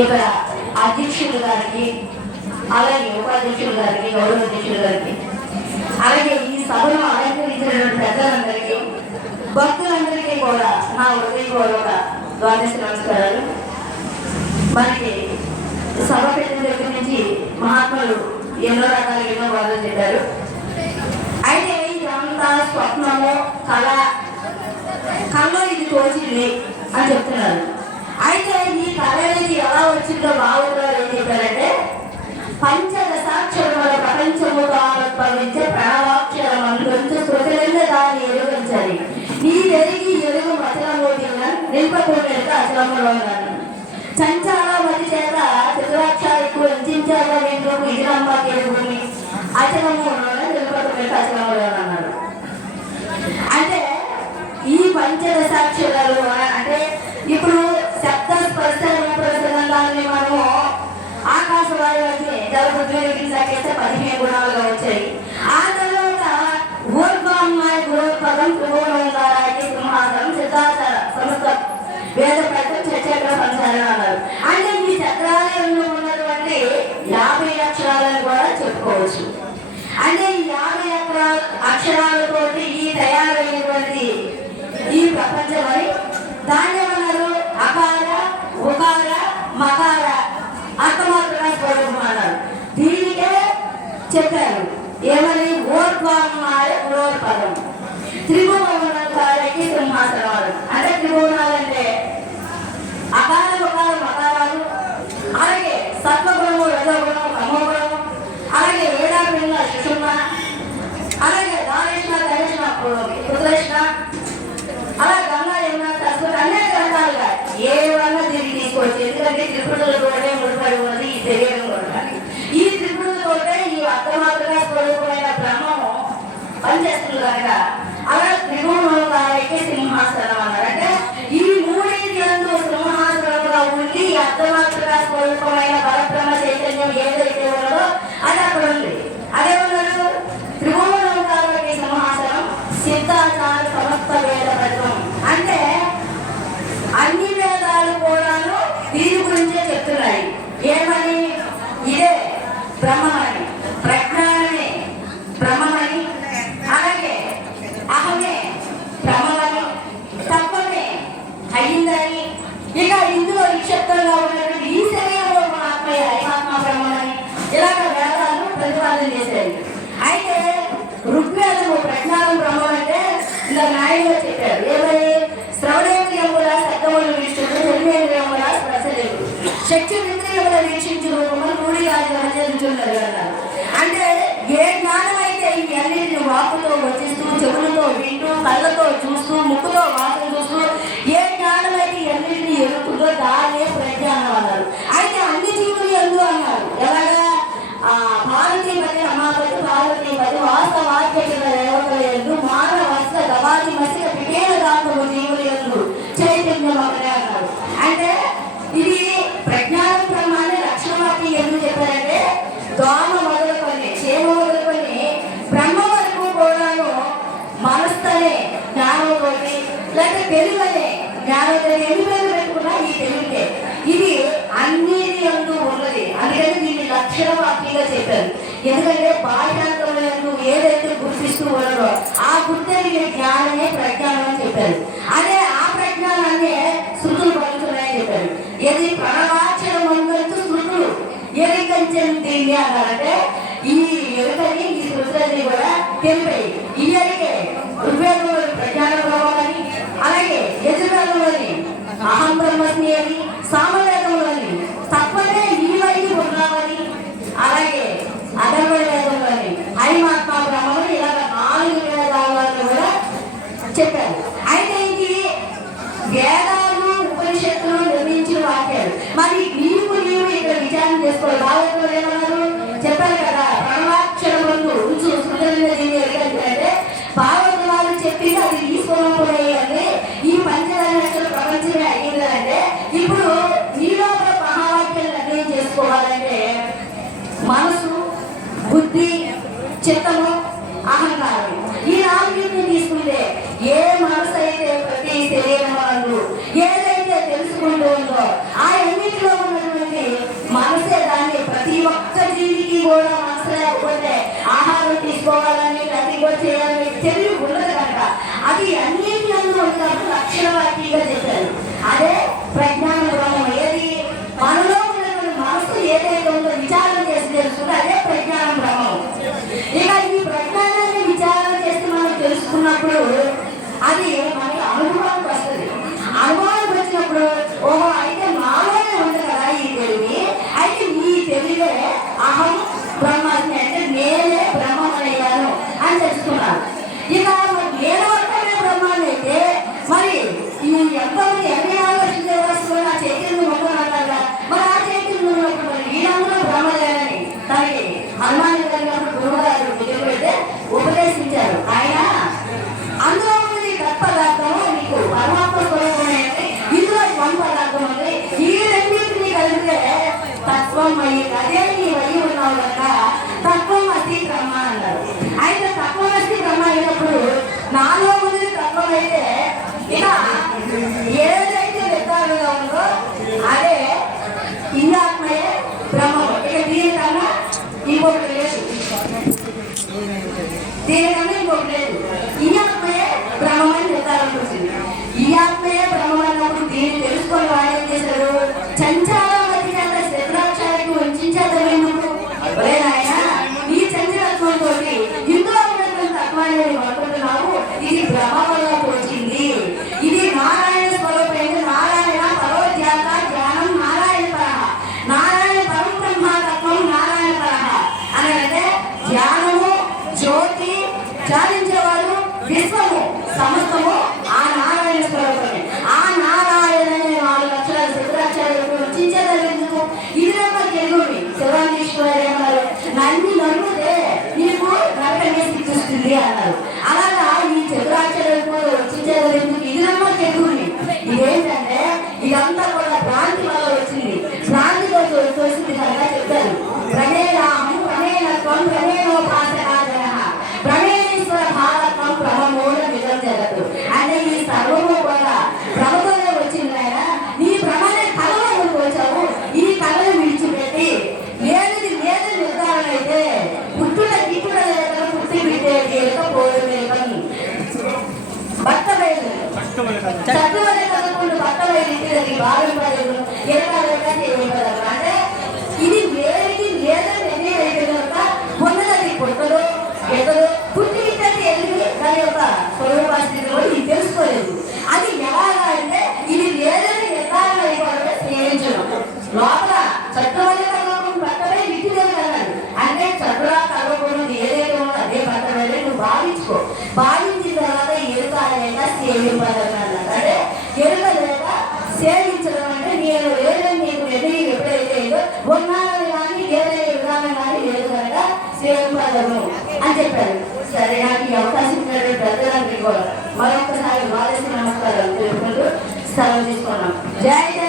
ఇక్కడ అధ్యక్షులు గారికి అలాగే ఉపాధ్యక్షులు గారికి గౌరవ అధ్యక్షులు గారికి అలాగే ఈ సభను అలంకరించినటువంటి పెద్దలందరికీ భక్తులందరికీ కూడా నా హృదయపూర్వక ద్వాదశ నమస్కారాలు. మనకి సభ పెట్టిన దగ్గర నుంచి మహాత్ములు ఎన్నో రకాల ఎన్నో బాధలు చెప్పారు. అయితే ఇదంతా స్వప్నము కళ కళ్ళలో ఇది తోచింది అని చెప్తున్నారు. కళ ఎలా వచ్చిందో బాగుందో ఏం చెప్పారంటే పంచదశాక్షరముల ప్రపంచము ఉద్భవించే ప్రణవాక్షరం అందుంచు శృతులంగా దాన్ని ఎరుగించాలి. నీ ఎరిగి ఎరుగు వచనమోదిన నిల్పకూడదు అచలములో ఉన్నాను చంచాల చేత చతురాక్షాలకు వంచాల వెంట్రుకు ఇదిరమ్మ కేసుకుని అచలము నిల్పకూడదు అచలములో అన్నారు అంటే ఈ పంచదశాక్షరాలు అంటే ఇప్పుడు ఆకాశవాణి వచ్చి జలపృథ్వీ సాకేస్తే పదిహేను గుణాలుగా వచ్చాయి ఆ తర్వాత ఊర్ధ్వమ్మాయి గురోత్పదం త్రిభువనంగారాకి సింహాసనం సిద్ధాచార సంస్థ వేద ప్రకటన చక్ర సంచారం అన్నారు అంటే ఈ చక్రాలయంలో ఉన్నటువంటి యాభై అక్షరాలను కూడా చెప్పుకోవచ్చు అంటే ఈ యాభై అక్షరాల అక్షరాలతోటి ఈ తయారైనటువంటి ఈ ప్రపంచం అని చెప్పారు. ఏమని? ఓర్వామాయ పురోత్పదం పదం పనిచేస్తుంది కనుక అలా త్రిగుణాలకి సింహాసనం అన్నారు. అంటే ఈ మూడింటి అందు ఉండి ఈ అర్థమాత్రగా స్వరూపమైన పరబ్రహ్మ చైతన్యం ఏదైతే ఉన్నదో అది అక్కడ ఉంది. అదేమన్నారు త్రిభువనంకాలకి సింహాసనం సిద్ధాచార సమస్త వేద పద్మం అంటే అన్ని వేదాలు కూడాను దీని గురించే చెప్తున్నాయి. ఏమని ఇదే బ్రహ్మమని ప్రజ్ఞానమే బ్రహ్మమని అలాగే అహమే బ్రహ్మమని తత్వమే అయిందని ఇక ఇందులో నిక్షిప్తంగా ఉన్నటువంటి ఈ శరీరంలో ఉన్న ఆత్మయ్య ఆత్మ బ్రహ్మమని ఇలాగ వేదాలు ప్రతిపాదన చేశాయి. అయితే ఋగ్వేదము ప్రజ్ఞానం బ్రహ్మం అంటే ఇలా న్యాయంగా చెప్పారు. ఏమని? శ్రవణేంద్రియముల శబ్దములు వీక్షించు జన్మేంద్రియముల స్పర్శలేవు శక్తి ఇంద్రియముల వీక్షించు రూపము నూడి గాలి ఆచరించున్నారు అంటే ఏ జ్ఞానం అయితే ఈ అన్నిటిని వాకుతో వచ్చిస్తూ చెవులతో వింటూ కళ్ళతో చూస్తూ ముక్కుతో వాసన చూస్తూ ఎరుపుతో దానే ప్రజ్ఞానం అన్నారు అయితే అన్ని జీవులు ఎందు అన్నారు? ఎలాగా? ఆ భారతీయపతి అమాపతి భారతీయపతి వాస్తవాక్యత దేవతల ఎందు మానవ వస్త గవాది మసిక పిటేల దాతము జీవులు ఎందు చైతన్యం ఒకటే అన్నారు. అంటే ఇది ప్రజ్ఞాన ప్రమాణ రక్షణ రక్షణవాక్యం ఎందుకు చెప్పారంటే దోమ మొదలుకొని క్షేమ మొదలుకొని బ్రహ్మ వరకు కూడాను మనస్తనే జ్ఞానంతోటి లేక తెలివనే జ్ఞానంతో ఎన్ని పేరు పెట్టుకున్నా ఈ తెలివికే ఇది అన్ని అందు ఉన్నది అందుకని దీన్ని లక్షణ వాక్యంగా చెప్పారు. ఎందుకంటే బాహ్యాంతములందు ఏదైతే గుర్తిస్తూ ఉన్నారో ఆ గుర్తెరిగే జ్ఞానమే ప్రజ్ఞానం అని చెప్పారు. అదే ఆ ప్రజ్ఞానాన్ని శృతులు పలుకుతున్నాయని చెప్పారు. ఇది ప్రణవాక్షరం అందరితో శృతులు ఎరికంచెం దీన్ని అన్నారంటే ఈ ఎరుకని ఈ శృతులన్నీ కూడా తెలిపాయి. ఈ ఎరికే ఋగ్వేదంలోని ప్రజ్ఞాన ప్రభావాలని అలాగే యజుర్వేదంలోని అహం బ్రహ్మస్మి అని సామవేదంలోని తప్పనే ఈ వైపు ఉన్నామని అలాగే అధర్వ వేదంలోని హైమాత్మ బ్రహ్మని ఇలాగ నాలుగు వేదాలను కూడా చెప్పారు అయితే ఇది వేదాలు ఉపనిషత్తులు నిర్మించిన వాక్యాలు మరి నీవు నీవు ఇక్కడ విచారణ చేసుకోవాలి భాగవతంలో ఏమన్నారు చెప్పారు కదా ప్రణవాక్షర ముందు రుచు శృతుల దీని అంటే భాగవతం వాళ్ళు చెప్పింది అది తీసుకున్నప్పుడే అంటే ఈ పంచదశల ప్రపంచమే అయ్యింది అంటే ఇప్పుడు నీలో మహావాక్యాలు నిర్ణయం చేసుకోవాలంటే మనసు బుద్ధి చిత్తము అహంకారం ఈ నాలుగింటిని తీసుకుంటే ఏ మనసు అయితే తెలియని వాళ్ళు ఏదైతే తెలుసుకుంటూ ఉందో ఆ అన్నింటిలో ఉన్నటువంటి మనసే దాన్ని ప్రతి ఒక్క జీవికి కూడా మనసు లేకపోతే ఆహారం తీసుకోవాలని ప్రతిభ చేయాలని తెలివి ఉండదు కనుక. అది అన్నింటిలో ఉన్నప్పుడు లక్షణవాక్యంగా చెప్పారు అదే ప్రజ్ఞాన బ్రహ్మం ఏది మనలో ఉన్నటువంటి మనసు ఏదైతే ఉందో విచారం చేసి తెలుసుకుంటే అదే ప్రజ్ఞాన బ్రహ్మం ఇక ఈ ప్రజ్ఞానాన్ని విచారణ చేసి మనం తెలుసుకున్నప్పుడు అది మనకి అనుభవానికి వస్తుంది అనుభవానికి వచ్చినప్పుడు ఓహో అయితే మాలోనే ఉంది కదా ఈ తెలివి అయితే ఈ తెలివే అహం బ్రహ్మాస్మి అంటే నేనే బ్రహ్మమయ్యాను అని తెలుసుకున్నాను ఇక మరి నేను ఒక్కనే బ్రహ్మాన్ని అయితే మరి ఈ ఎంతమంది ఎన్ని ఆలోచించే వస్తువులు నా చైతన్యం ఉంటున్నారు కదా మరి ఆ చైతన్యం ఉన్నప్పుడు మరి వీళ్ళందరూ బ్రహ్మలేనని తనకి ఉపదేశించారు. ఆయన అందులో ఉన్నది తత్పదార్థము నీకు పరమాత్మ స్వరూపమే ఇందులో స్వం పదార్థం ఉంది. ఈ రెండింటిని కలిపితే తత్వం అయ్యి అదే నీ అయ్యి ఉన్నావు కనుక తత్వం అతి క్రమ అన్నారు అయితే తత్వం అతి బ్రహ్మ అయినప్పుడు నాలో ఉన్నది తత్వం అయితే ఇక ఏదైతే వ్యక్తాలుగా ఉందో అదే ఈ ఆత్మయే బ్రహ్మం ఇక దీనికన్నా ఇంకొకటి లేదు దీనికన్నా ఇంకొకటి లేదు ఈ ఆత్మయే బ్రహ్మమని నిర్ధారించింది ఈ ఆత్మయే బ్రహ్మం అన్నప్పుడు దీన్ని తెలుసుకొని వాళ్ళు ఏం చేశారు చంచాలవతి చేత శత్రాక్షానికి వంచేద్దాం ఎందుకు? ఒరే నాయనా, ఈ చంచలత్వంతో ఇందులో ఉన్నటువంటి తత్వాన్ని నువ్వు ఇది బ్రహ్మ వల్ల వచ్చింది ఇది నారాయణ స్వరూపమైన నారాయణ పరోధ్యాత జ్ఞానం నారాయణ పరహ నారాయణ పరం బ్రహ్మతత్వం నారాయణ పరహ అని అంటే ధ్యానము జ్యోతి చాలించేవాడు విశ్వము సమస్తము ఆ నారాయణ స్వరూపమే. ఆ నారాయణ నాలుగు లక్షల రచించేదాన్ని ఎందుకు ఇది నమ్మ తెలుగుని శివానీశ్వరు అన్నారు. నన్ను నమ్మితే నీకు నరకమే సిద్ధిస్తుంది అన్నారు. అలాగా ఈ శుక్రాచార్యులకు రచించేదాన్ని సర్వము కూడా భ్రమతోనే వచ్చింది ఆయన నీ భ్రమనే కళలో వచ్చావు. ఈ కళను విడిచిపెట్టి లేనిది లేని నిర్ధారణ అయితే పుట్టుట గిట్టుట లేక పుట్టి బిడ్డే లేక పోవడం లేకని భర్త బయలు చట్టువలే కదకుండా భర్త బయలు చేయగలరు అంటే ఇది వేడికి లేదని నిర్ణయం అయితే కనుక ఉన్నది పుట్టదు ఎదరు పుట్టి గిట్టని దాని యొక్క స్థితిలో ఇది తెలుసుకోలేదు అది ఎలాగా అంటే ఇది లేదని నిర్ధారణ అయిపోవడమే స్నేహించడం లోపల చట్టవలే కదలకుండా భర్తపై విట్టిదని అన్నాడు అంటే చట్టురా కలవకూడదు ఏదైతే ఉందో అదే భర్తపై నువ్వు భావించుకో. భావించిన తర్వాత ఎరుక లేక సేవింపదన్నాడు అంటే ఎరుక లేక సేవించడం అంటే నేను ఏదైనా నీకు నిర్ణయం ఎప్పుడైతే ఏదో ఉన్నానని కానీ ఏదైనా విధానం కానీ లేదు కనుక సేవింపదను అని చెప్పాడు సరే నాకు ఈ అవకాశం ఇచ్చినటువంటి ప్రజలందరికీ కూడా మరొకసారి వారసి నమస్కారాలు తెలుపుకుంటూ సెలవు తీసుకున్నాం. జై జై